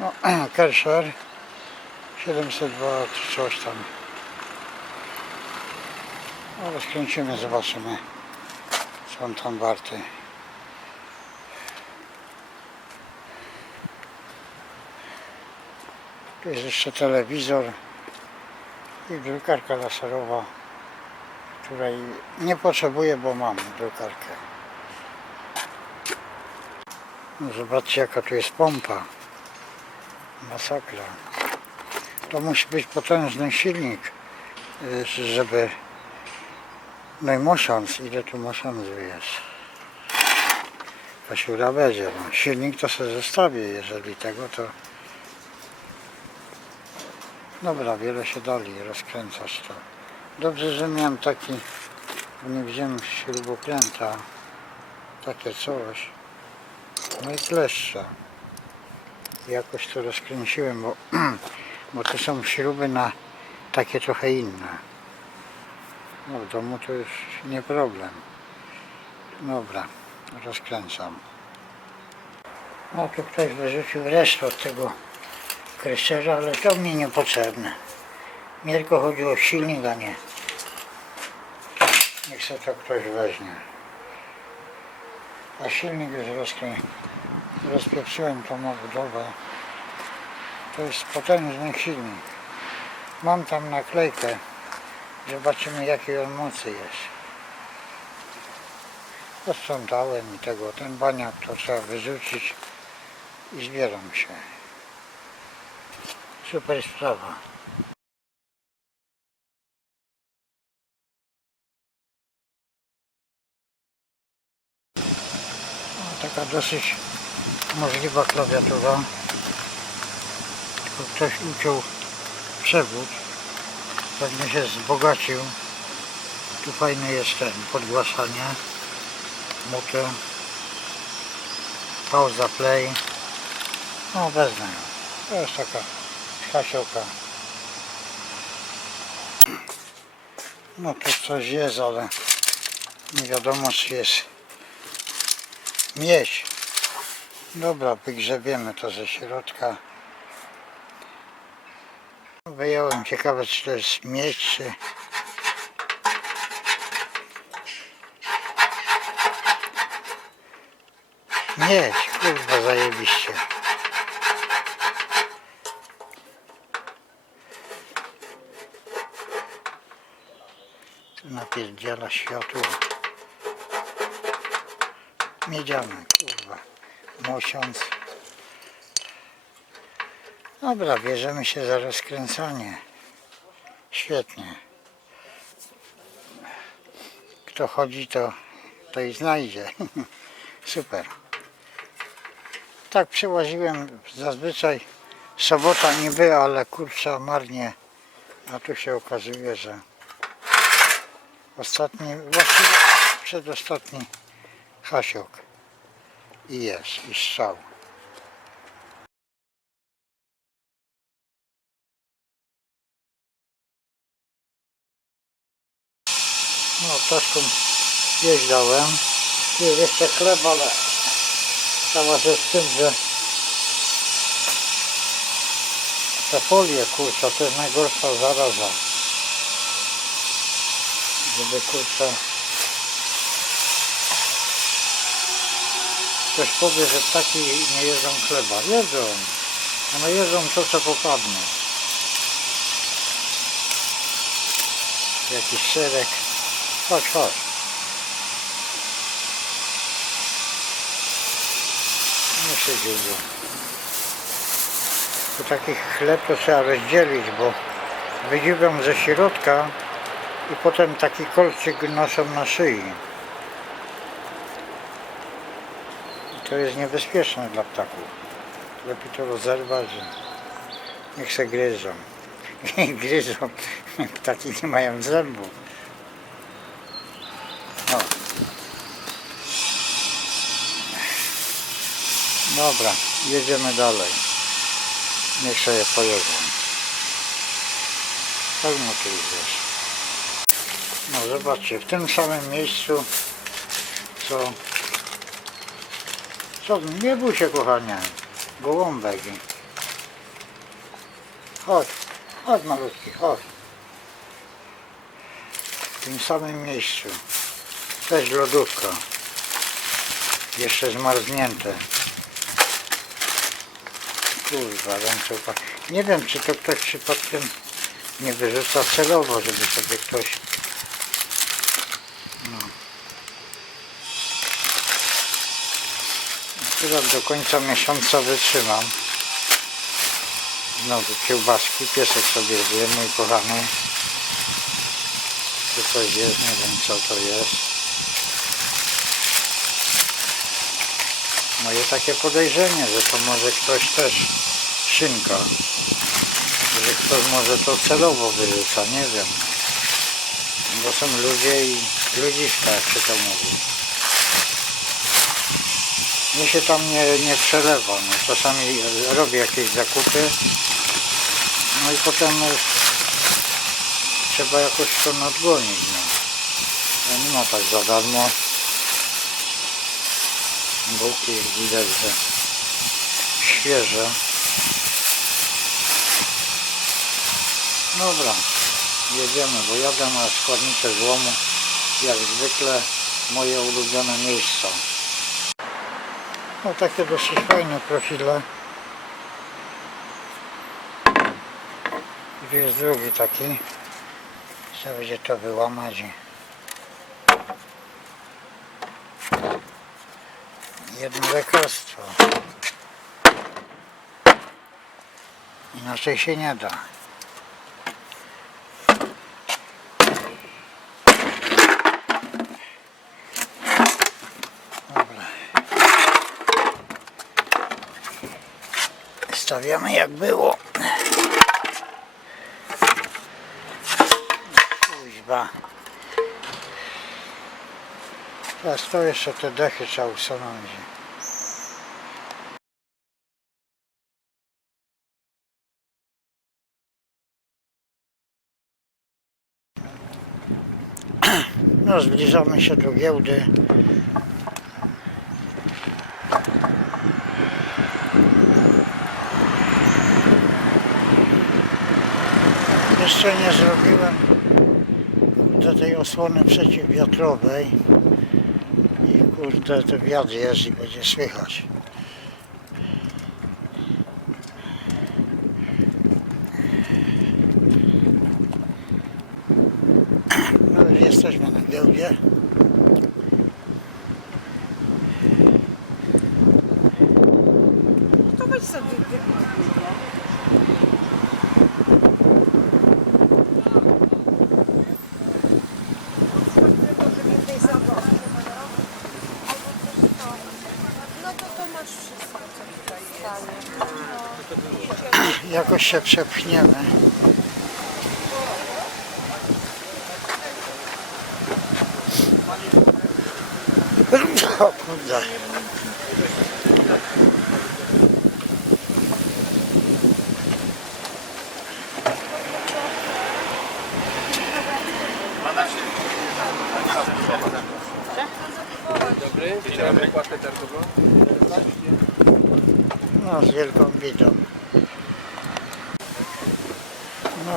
No, Kersher 702 czy coś tam. Ale skręcimy, zobaczymy co on tam warty. Tu jest jeszcze telewizor i drukarka laserowa, której nie potrzebuję, bo mam drukarkę. No zobaczcie jaka tu jest pompa. Masakra. To musi być potężny silnik, y, żeby... No i mosiąc, ile tu mosiądzu jest. To siura będzie. No. Silnik to sobie zostawię, jeżeli tego to... Dobra, wiele się dali rozkręcać to. Dobrze, że miałem taki, nie wziąłem śrubokręta, takie coś. No i kleszcza. Jakoś to rozkręciłem, bo, bo to są śruby na takie trochę inne. No w domu to już nie problem. Dobra, rozkręcam. No tu ktoś wyrzucił resztę od tego kreszerza, ale to mnie niepotrzebne. Mnie tylko chodzi o silnik, a nie. Niech sobie to ktoś weźmie. A silnik już rozkrę... rozpieprzyłem tą obudowę. To jest potężny silnik. Mam tam naklejkę. Zobaczymy jakiej on mocy jest. Posprzątałem i tego. Ten baniak to trzeba wyrzucić i zbieram się. Super sprawa. Taka dosyć możliwa klawiatura. Tylko ktoś uciął przewód. Pewnie się wzbogacił. Tu fajny jest ten podgłaszanie. Mutę. Pauza play. No wezmę ją. To jest taka Kasioka. No tu coś jest, ale nie wiadomo czy jest miedź. Dobra, wygrzebiemy to ze środka. Wyjąłem, ciekawe czy to jest miedź, czy... Miedź, kurwa zajebiście. Tu napierdziela światło. Miedziane, Mosiąc. Dobra, bierzemy się za rozkręcanie. Świetnie. Kto chodzi, to, to i znajdzie. Super. Tak przełaziłem zazwyczaj sobota niby, ale kurczę marnie. A tu się okazuje, że ostatni, właściwie przedostatni hasiok. I jest, i strzał. No, troszkę jeść dałem. Tu jest jeszcze chleb, ale cała rzecz w tym, że te folie, kurczę, to jest najgorsza zaraza. Żeby, kurczę, ktoś powie, że ptaki nie jedzą chleba. Jedzą. One jedzą to, co popadnie. Jakiś serek. Chodź, chodź. Nie się dziwię. To taki chleb to trzeba rozdzielić, bo wydziwiam ze środka i potem taki kolczyk noszą na szyi. I to jest niebezpieczne dla ptaków. Lepiej to rozerwać, niech se gryzą. gryzą. Ptaki nie mają zębów. O. Dobra, jedziemy dalej. Niech sobie pojedzą. Pełno tu już jest. No zobaczcie, w tym samym miejscu co... Co, nie bój się kochanie. Gołąbek. Chodź, chodź malutki, chodź. W tym samym miejscu. Też lodówka. Jeszcze zmarznięte. Kurwa, ręce Nie wiem, czy to ktoś przypadkiem nie wyrzuca celowo, żeby sobie ktoś... No. Akurat do końca miesiąca wytrzymam. Znowu kiełbaski, piesek sobie zje, mój kochany. Tu coś jest, nie wiem co to jest. Moje takie podejrzenie, że to może ktoś też szynka. Że ktoś może to celowo wyrzuca, nie wiem. Bo są ludzie i ludziska, jak się to mówi. Mnie się tam nie, nie przelewa. No, czasami robię jakieś zakupy. No i potem już trzeba jakoś to nadgonić. No. Nie ma tak za darmo. Bułki widać, że świeże. Dobra, jedziemy, bo jadę na składnicę złomu. Jak zwykle moje ulubione miejsca. No takie dosyć fajne profile. Tu jest drugi taki. Trzeba będzie to wyłamać. Jedno lekarstwo. Inaczej się nie da. Stawiamy jak było. Kuźba. Teraz to jeszcze te dechy trzeba usunąć. No zbliżamy się do giełdy. Jeszcze nie zrobiłem kurde, tej osłony przeciwwiatrowej i kurde to wiatr jest i będzie słychać. No już jesteśmy na giełdzie. To weź sobie wypij. No to to masz wszystko, co tutaj stanie. Jakoś się przepchniemy. O kurde. Dobry, wycieramy płatę targową. No, z wielką bidą. No,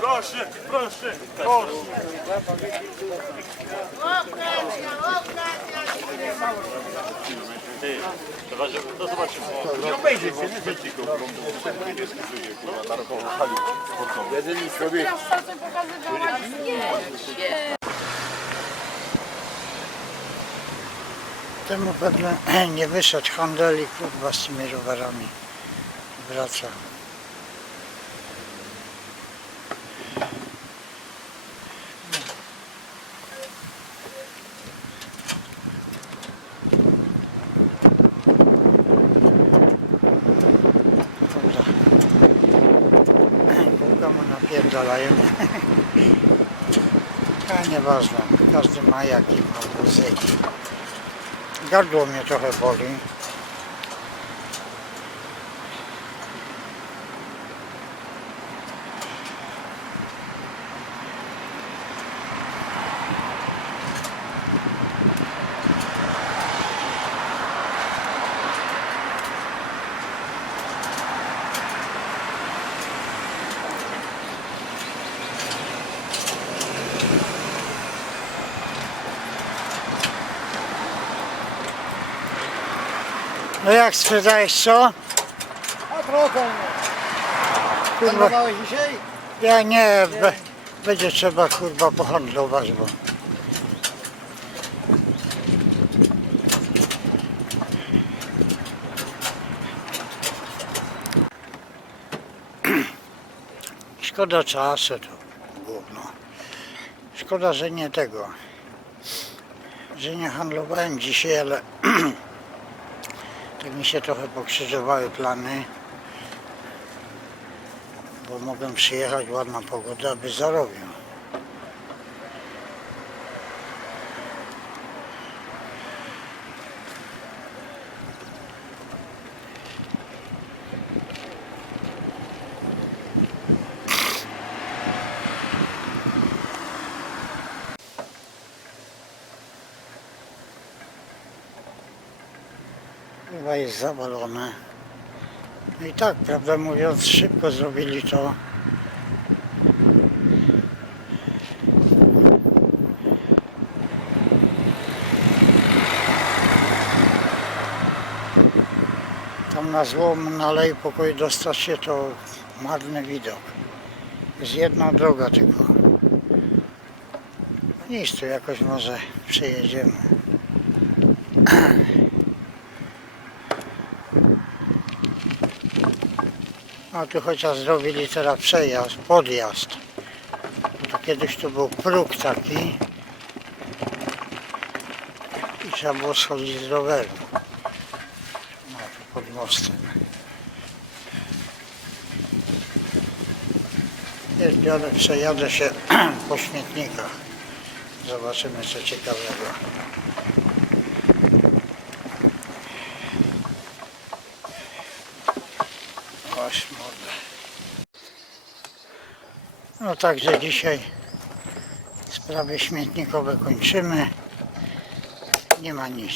Proszę, proszę, proszę. To zobaczymy. Nie obejrzyj się, nie wiecie go. Kurwa, na taką hali sportową. Jeden sobie temu pewnie nie wyszedł handel i kurwa z tymi rowerami wraca. napierdalają. A nieważne, każdy ma jakiś ma muzyki. Gardło mnie trochę boli. No jak sprzedajesz co? A trochę. Kurwa, Handlowałeś dzisiaj? ja nie, be, będzie trzeba kurwa pohandlować, bo Szkoda czasu to gówno. Szkoda, że nie tego, że nie handlowałem dzisiaj, ale tak mi się trochę pokrzyżowały plany, bo mogłem przyjechać, ładna pogoda, aby zarobił. Jest zawalone. No i tak, prawdę mówiąc, szybko zrobili to. Tam na złom na Alei Pokoju dostać się to marny widok. Jest jedna droga tylko. Nic, tu jakoś może przejedziemy. A tu chociaż zrobili teraz przejazd, podjazd. To kiedyś tu był próg taki i trzeba było schodzić z roweru. No tu pod mostem. Jest przejadę się po śmietnikach. Zobaczymy co ciekawego. No także dzisiaj sprawy śmietnikowe kończymy. Nie ma nic.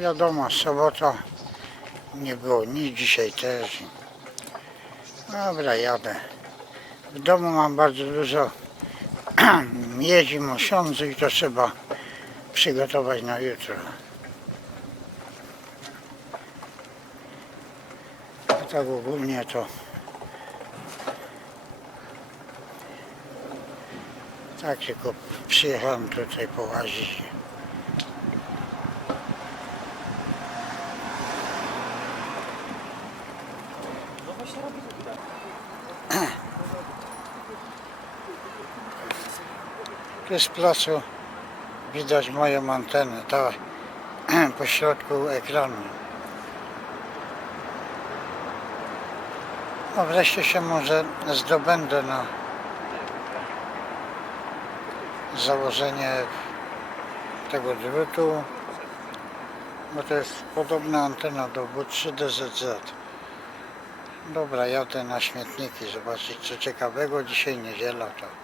Wiadomo, sobota nie było nic, dzisiaj też. Dobra, jadę. W domu mam bardzo dużo miedzi, mosiądzu i to trzeba przygotować na jutro. A tak ogólnie to tak tylko przyjechałem tutaj połazić. Tu z placu widać moją antenę, ta po środku ekranu. No wreszcie się może zdobędę na założenie tego drutu, bo to jest podobna antena do W3DZZ. Dobra, jadę na śmietniki, zobaczyć co ciekawego. Dzisiaj niedziela to